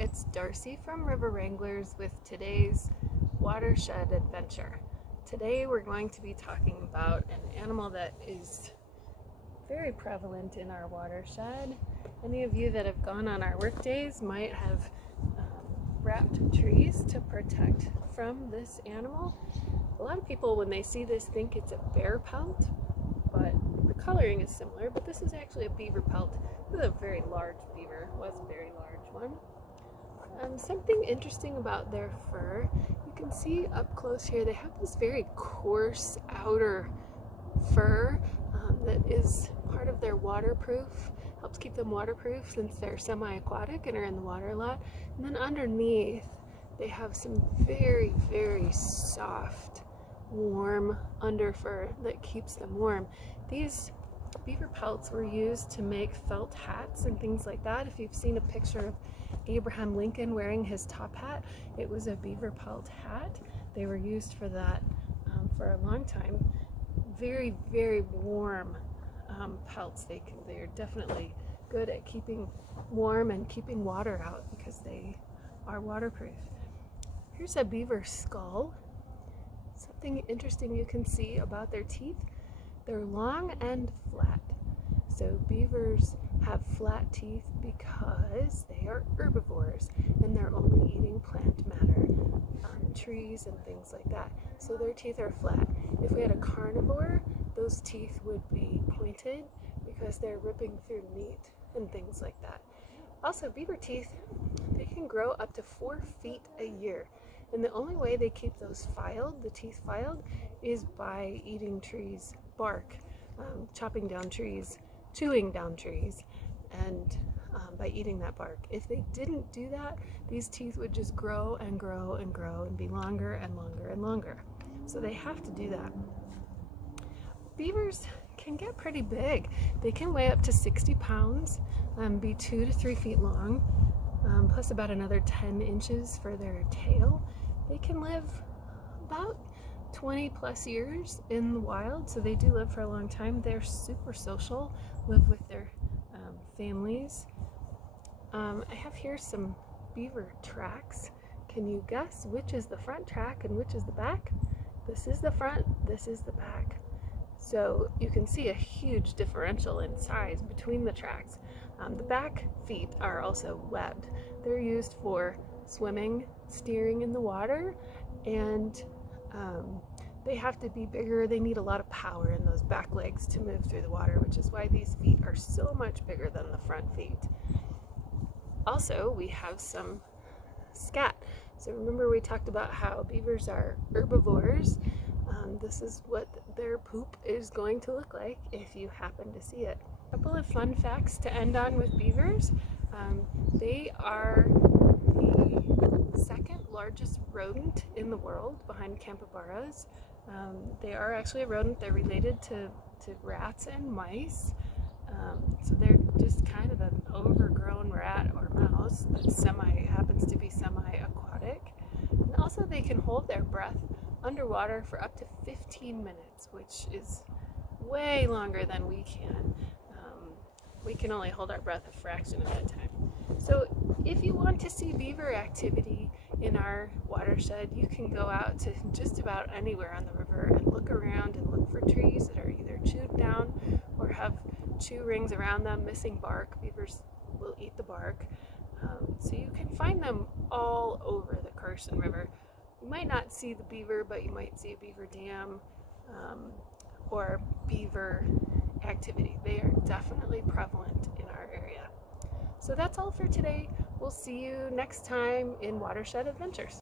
it's Darcy from River Wranglers with today's watershed adventure. Today we're going to be talking about an animal that is very prevalent in our watershed. Any of you that have gone on our work days might have wrapped trees to protect from this animal. A lot of people when they see this think it's a bear pelt, but the coloring is similar, but this is actually a beaver pelt. This is a very large beaver, was a very large one. Something interesting about their fur, you can see up close here, they have this very coarse outer fur that is part of their waterproof, helps keep them waterproof since they're semi-aquatic and are in the water a lot. And then underneath, they have some very, very soft, warm underfur that keeps them warm. These beaver pelts were used to make felt hats and things like that. If you've seen a picture of Abraham Lincoln wearing his top hat, it was a beaver pelt hat. They were used for that for a long time. Very, very warm pelts. They're definitely good at keeping warm and keeping water out because they are waterproof. Here's a beaver skull. Something interesting you can see about their teeth, they're long and flat. So beavers have flat teeth because they are herbivores and they're only eating plant matter, trees and things like that. So their teeth are flat. If we had a carnivore, those teeth would be pointed because they're ripping through meat and things like that. Also, beaver teeth, they can grow up to 4 feet a year. And the only way they keep those filed, the teeth filed, is by eating trees bark, chopping down trees, chewing down trees, and by eating that bark. If they didn't do that, these teeth would just grow and grow and grow and be longer and longer and longer. So they have to do that. Beavers can get pretty big. They can weigh up to 60 pounds, be 2 to 3 feet long, plus about another 10 inches for their tail. They can live about 20 plus years in the wild, so they do live for a long time. They're super social, live with their families. I have here some beaver tracks. Can you guess which is the front track and which is the back? This is the front, this is the back. So you can see a huge differential in size between the tracks. The back feet are also webbed. They're used for swimming, steering in the water, and they have to be bigger. They need a lot of power in those back legs to move through the water, which is why these feet are so much bigger than the front feet. Also, we have some scat. So remember we talked about how beavers are herbivores. This is what their poop is going to look like if you happen to see it. A couple of fun facts to end on with beavers. They are the second largest rodent in the world behind capybaras. They are actually a rodent. They're related to rats and mice. So they're just kind of an overgrown rat or mouse that happens to be semi-aquatic. And also they can hold their breath underwater for up to 15 minutes, which is way longer than we can. We can only hold our breath a fraction of that time. So if you want to see beaver activity in our watershed, you can go out to just about anywhere on the river and look around and look for trees that are either chewed down or have chew rings around them, missing bark. Beavers will eat the bark. So you can find them all over the Carson River. You might not see the beaver, but you might see a beaver dam or beaver activity. They are definitely prevalent in our area. So that's all for today. We'll see you next time in Watershed Adventures.